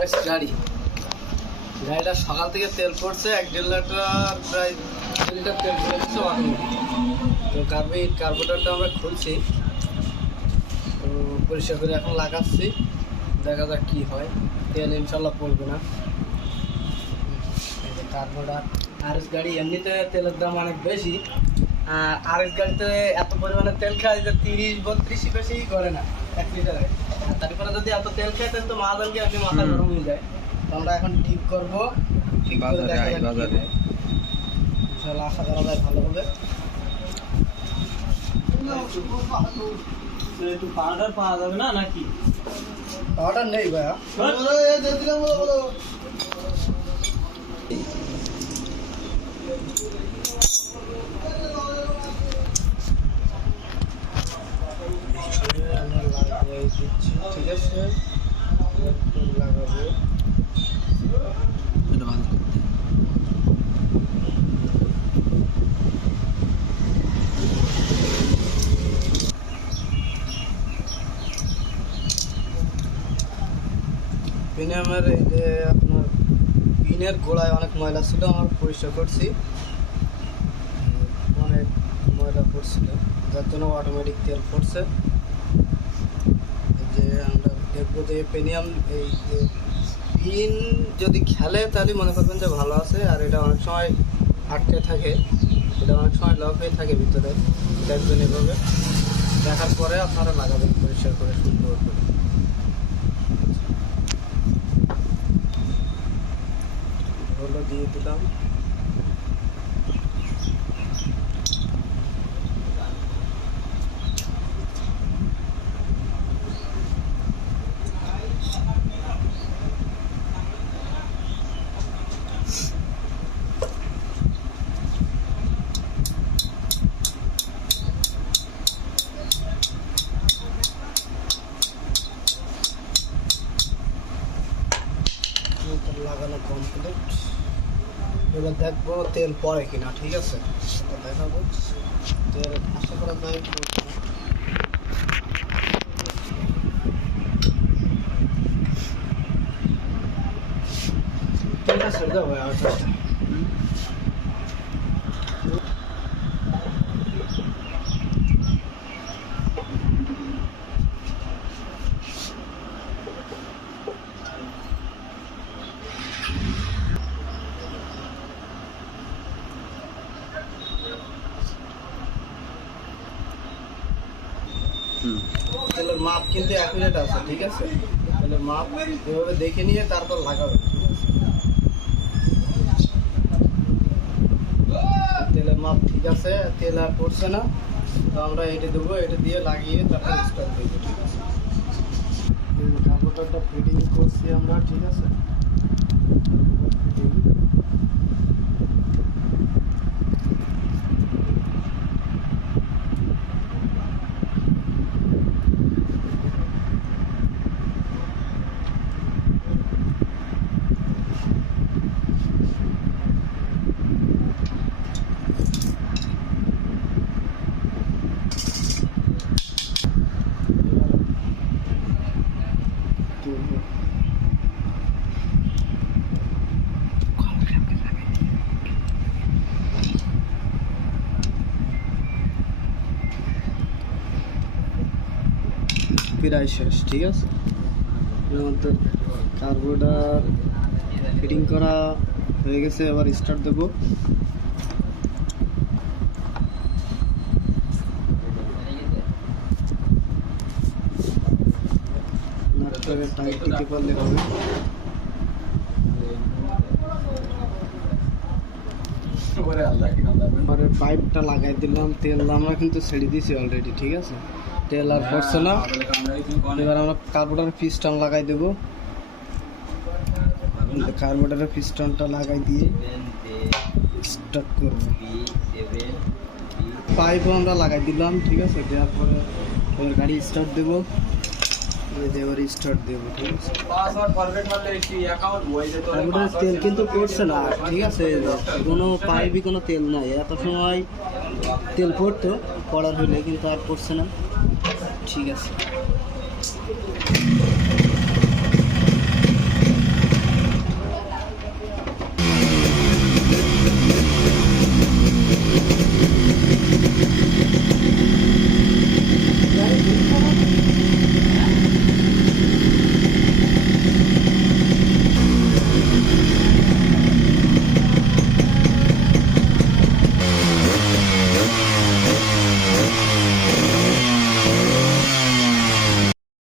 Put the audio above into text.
RS গাড়িটা সকাল থেকে তেল পড়ছে 1.5 লিটার প্রায় 2 লিটার তেল পড়েছে অটোমেটিক। তো কার্বোরেটরটা আমরা খুলছি, তো পরিষ্কার করে এখন লাগাচ্ছি, দেখা যাক কী হয়। তেল ইনশাল্লাহ পড়বে না। এই যে কার্বোরেটর আরএস গাড়ি, এমনিতে তেলের দাম অনেক বেশি, আর আরএস গাড়িতে এত পরিমাণে তেল খায় যে 30-32 বেশি করে না 1 লিটারে। আর তারপরে যদি এত তেল খায় তাহলে তো মাঝালকে আপনি মাথা গরম হয়ে যায়। তো আমরা এখন ঠিক করবো, ঠিক করে দেখা যাক ইনশাল্লাহ, আশা করা যায় ভালো হবে। একটু পাউডার পাওয়া যাবে না নাকি? পাউডার নেই ভাইয়া। ঠিক আছে, লাগাবো। পিনে আমার এই যে আপনার পিনের গোড়ায় অনেক ময়লা ছিল, আমার পরিষ্কার করছি, অনেক ময়লা পড়ছিল, যার জন্য অটোমেটিক তেল পড়ছে। যে আমরা দেখবো যে পেনিয়াম এই যে পিন যদি খেলে তাহলে মনে করবেন যে ভালো আছে, আর এটা অনেক সময় আটকে থাকে, এটা অনেক সময় লক হয়ে থাকে ভিতরে। দেখবেন এভাবে, দেখার পরে আপনারা লাগাবেন পরিষ্কার করে সুন্দর করে। হলো দিয়ে দিলাম। লাগানো কমপ্লিট। এবার দেখবো তেল পড়ে কিনা। ঠিক আছে, দেখাবো তেল আশা করা যায় পড়ছে না। তেলটা ছেড়ে দেবো আর তেলের মাপ কিন্তু অ্যাকুরেট আছে। ঠিক আছে, তেলের মাপ এভাবে দেখে নিয়ে তারপর লাগাবে। তেলের মাপ ঠিক আছে, তেল আর পড়ছে না, তো আমরা এটা দেবো, এটা দিয়ে লাগিয়ে তারপর স্টার্ট দেবো। ঠিক আছে, কার্বোরেটরটা ফিটিং করছি আমরা। ঠিক আছে, প্রায় শেষ। ঠিক আছে, আমাদের কার্বোরেটর ফিটিং করা হয়ে গেছে, এবার স্টার্ট দেবো। টাইট দিতে পারলে হবে। পরে পাইপটা লাগাই দিলাম, তেল আমরা কিন্তু ছেড়ে দিয়েছি অলরেডি। ঠিক আছে, তেল আর পড়ছে না। এবার আমরা কার্বোরেটরের পিস্টন লাগাই দেবো। কার্বোরেটরের পিস্টনটা লাগাই দিয়ে স্টার্ট করবো। পাইপও আমরা লাগাই দিলাম। ঠিক আছে, দেওয়ার পরে এবার গাড়ি স্টার্ট দেবো, এবার স্টার্ট দেবো। ঠিক আছে, কার্বোরেটরের তেল কিন্তু পড়ছে না। ঠিক আছে, কোনো পাইপই কোনো তেল নাই। এত সময় তেল পড়তো, পড়ার হইলে কিন্তু আর পড়ছে না। ঠিক আছে।